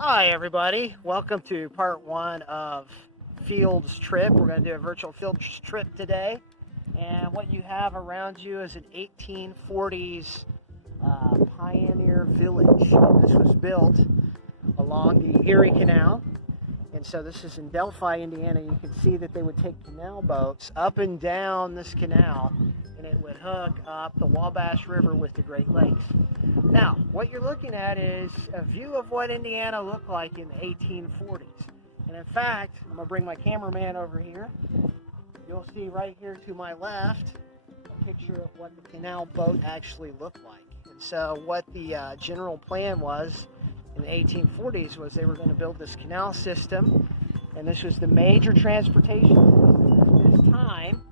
Hi everybody, welcome to part one of Fields Trip. We're going to do a virtual Fields Trip today, and what you have around you is an 1840s pioneer village. This was built along the Erie Canal, and so this is in Delphi, Indiana. You can see that they would take canal boats up and down this canal, and it would hook up the Wabash River with the Great Lakes. Now, what you're looking at is a view of what Indiana looked like in the 1840s. And in fact, I'm going to bring my cameraman over here. You'll see right here to my left a picture of what the canal boat actually looked like. And so what the general plan was in the 1840s was they were going to build this canal system, and this was the major transportation system at this time,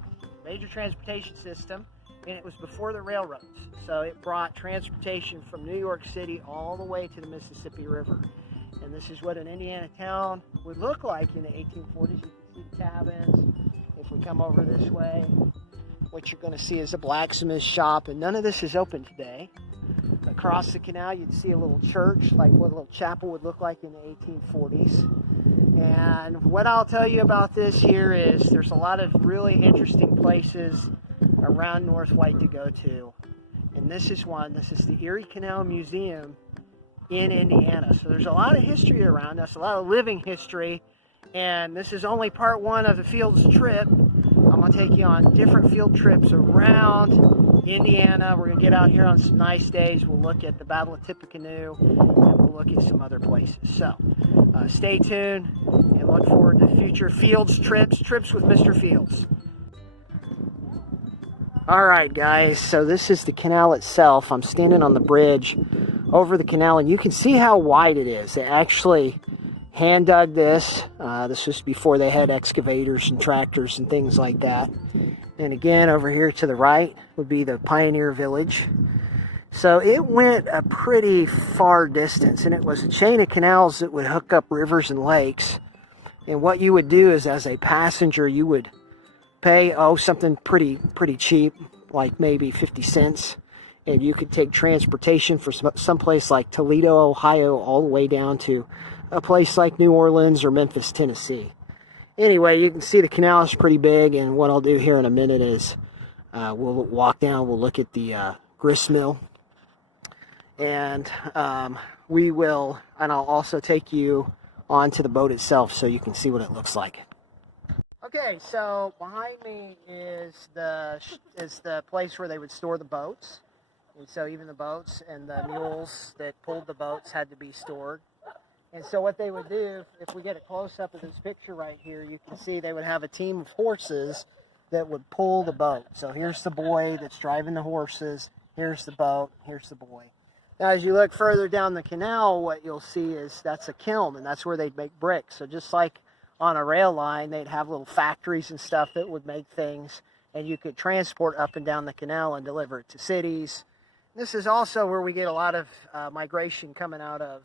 major transportation system, and it was before the railroads. So it brought transportation from New York City all the way to the Mississippi River. And this is what an Indiana town would look like in the 1840s. You can see the cabins. If we come over this way, what you're going to see is a blacksmith shop, and none of this is open today. Across the canal, you'd see a little church, like what a little chapel would look like in the 1840s. And what I'll tell you about this here is there's a lot of really interesting places around North White to go to. And this is one. This is the Erie Canal Museum in Indiana. So there's a lot of history around us, a lot of living history. And this is only part one of the Fields trip. I'm going to take you on different field trips around Indiana. We're going to get out here on some nice days. We'll look at the Battle of Tippecanoe, and we'll look at some other places. So stay tuned and look forward to future Fields trips with Mr. Fields. Alright guys, so this is the canal itself. I'm standing on the bridge over the canal, and you can see how wide it is. They actually hand dug this. This was before they had excavators and tractors and things like that. And again, over here to the right would be the Pioneer Village. So it went a pretty far distance, and it was a chain of canals that would hook up rivers and lakes. And what you would do is, as a passenger, you would pay something pretty cheap, like maybe 50 cents, and you could take transportation for someplace like Toledo, Ohio, all the way down to a place like New Orleans or Memphis, Tennessee. Anyway, you can see the canal is pretty big, and what I'll do here in a minute is we'll walk down, we'll look at the grist mill, and I'll also take you onto the boat itself so you can see what it looks like. Okay, so behind me is the place where they would store the boats. And so even the boats and the mules that pulled the boats had to be stored. And so what they would do, if we get a close-up of this picture right here, you can see they would have a team of horses that would pull the boat. So here's the boy that's driving the horses, here's the boat, here's the boy. Now as you look further down the canal, what you'll see is that's a kiln, and that's where they'd make bricks. So just like on a rail line, they'd have little factories and stuff that would make things, and you could transport up and down the canal and deliver it to cities. This is also where we get a lot of migration coming out of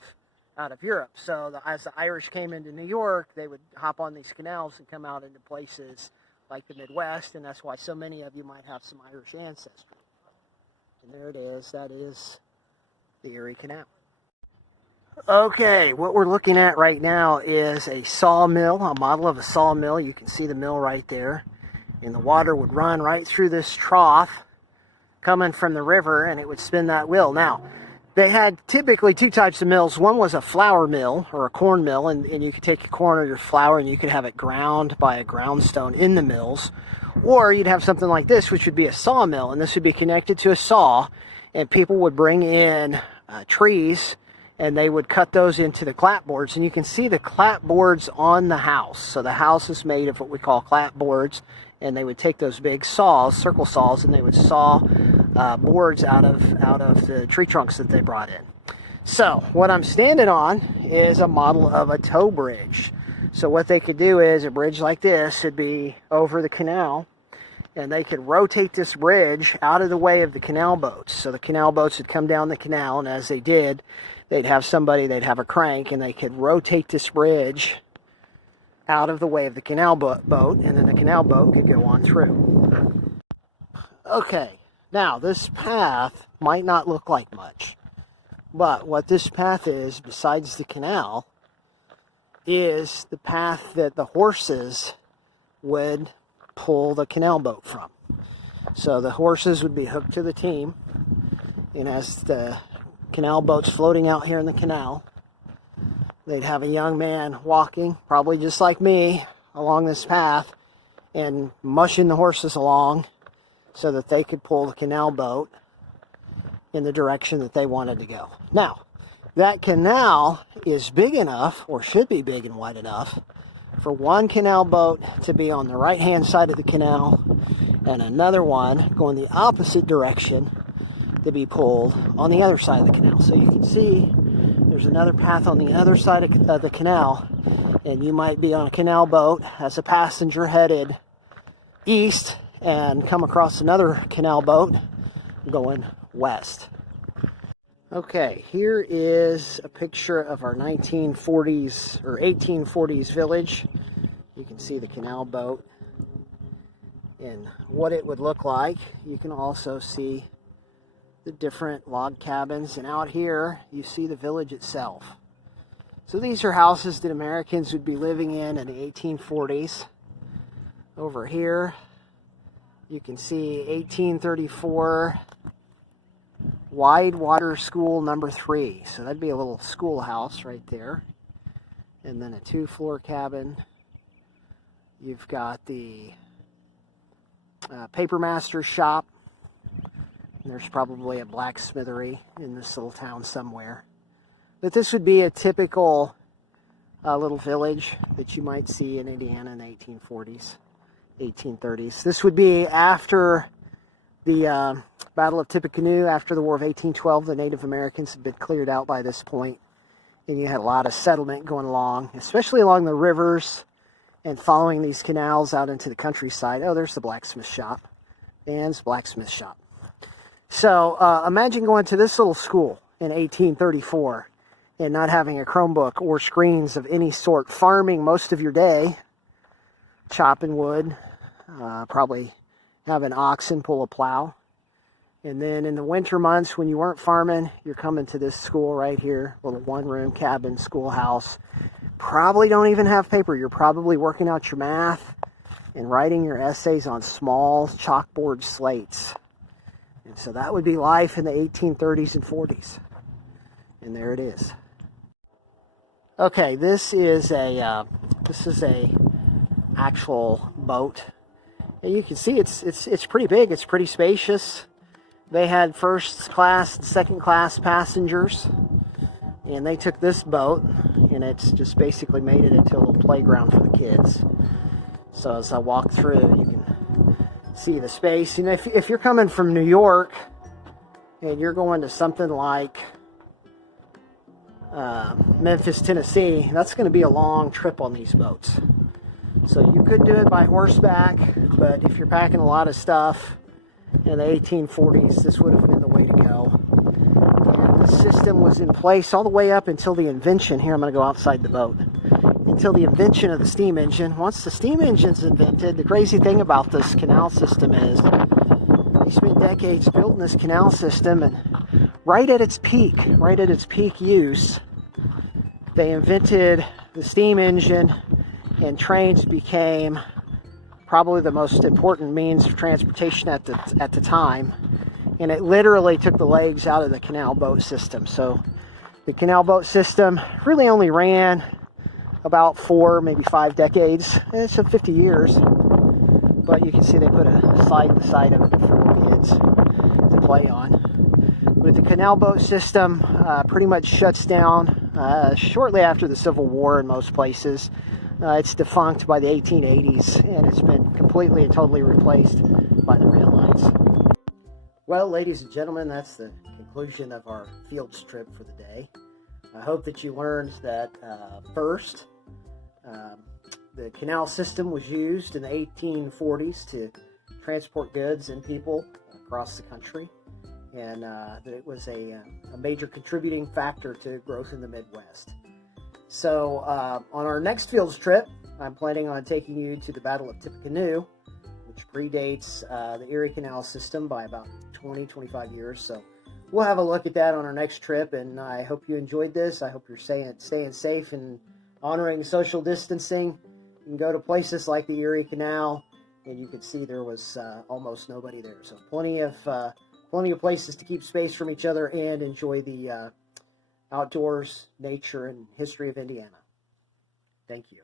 Europe. So as the Irish came into New York, they would hop on these canals and come out into places like the Midwest, and that's why so many of you might have some Irish ancestry. And there it is. That is the Erie Canal. Okay, what we're looking at right now is a sawmill, a model of a sawmill. You can see the mill right there. And the water would run right through this trough coming from the river, and it would spin that wheel. Now, they had typically two types of mills. One was a flour mill or a corn mill, and you could take your corn or your flour and you could have it ground by a groundstone in the mills. Or you'd have something like this, which would be a sawmill, and this would be connected to a saw, and people would bring in trees, and they would cut those into the clapboards, and you can see the clapboards on the house. So the house is made of what we call clapboards, and they would take those big saws, circle saws, and they would saw boards out of the tree trunks that they brought in. So what I'm standing on is a model of a tow bridge. So what they could do is a bridge like this would be over the canal, and they could rotate this bridge out of the way of the canal boats. So the canal boats would come down the canal, and as they did, they'd have a crank, and they could rotate this bridge out of the way of the canal boat, and then the canal boat could go on through. Okay, now this path might not look like much, But what this path is, besides the canal, is the path that the horses would pull the canal boat from. So the horses would be hooked to the team, and as the canal boat's floating out here in the canal, they'd have a young man walking, probably just like me, along this path and mushing the horses along so that they could pull the canal boat in the direction that they wanted to go. Now, that canal is big enough, or should be big and wide enough, for one canal boat to be on the right-hand side of the canal and another one going the opposite direction to be pulled on the other side of the canal. So you can see there's another path on the other side of the canal, and you might be on a canal boat as a passenger headed east and come across another canal boat going west. Okay, here is a picture of our 1940s or 1840s village. You can see the canal boat and what it would look like. You can also see the different log cabins, and out here you see the village itself. So these are houses that Americans would be living in the 1840s. Over here you can see 1834 Wide Water School number 3. So that'd be a little schoolhouse right there. And then a 2-floor cabin. You've got the papermaster shop. There's probably a blacksmithery in this little town somewhere. But this would be a typical little village that you might see in Indiana in the 1840s, 1830s. This would be after the Battle of Tippecanoe, after the War of 1812. The Native Americans had been cleared out by this point, and you had a lot of settlement going along, especially along the rivers and following these canals out into the countryside. Oh, there's the blacksmith shop. Dan's blacksmith shop. So imagine going to this little school in 1834 and not having a Chromebook or screens of any sort, farming most of your day, chopping wood, probably having oxen pull a plow. And then in the winter months when you weren't farming, you're coming to this school right here, little one-room cabin schoolhouse. Probably don't even have paper. You're probably working out your math and writing your essays on small chalkboard slates. And so that would be life in the 1830s and 40s. And there it is. Okay, this is a actual boat. And you can see it's pretty big. It's pretty spacious. They had first class and second class passengers, and they took this boat, and it's just basically made it into a little playground for the kids. So as I walk through, you can see the space. You know, if you're coming from New York and you're going to something like Memphis, Tennessee, that's going to be a long trip on these boats. So you could do it by horseback, but if you're packing a lot of stuff in the 1840s, this would have been the way to go. And the system was in place all the way up until the invention. Here, I'm going to go outside the boat. Until the invention of the steam engine. Once the steam engine's invented, the crazy thing about this canal system is they spent decades building this canal system, and right at its peak use, they invented the steam engine, and trains became probably the most important means of transportation at the time. And it literally took the legs out of the canal boat system. So the canal boat system really only ran about 4, maybe 5 decades. It's 50 years. But you can see they put a slide beside of it for kids to play on. But the canal boat system pretty much shuts down shortly after the Civil War in most places. It's defunct by the 1880s, and it's been completely and totally replaced by the rail lines. Well, ladies and gentlemen, that's the conclusion of our fields trip for the day. I hope that you learned that first, the canal system was used in the 1840s to transport goods and people across the country, and that it was a major contributing factor to growth in the Midwest. So on our next fields trip, I'm planning on taking you to the Battle of Tippecanoe, which predates the Erie Canal system by about 20-25 years. So we'll have a look at that on our next trip, and I hope you enjoyed this. I hope you're staying safe and honoring social distancing. You can go to places like the Erie Canal, and you can see there was almost nobody there. So plenty of places to keep space from each other and enjoy the outdoors, nature, and history of Indiana. Thank you.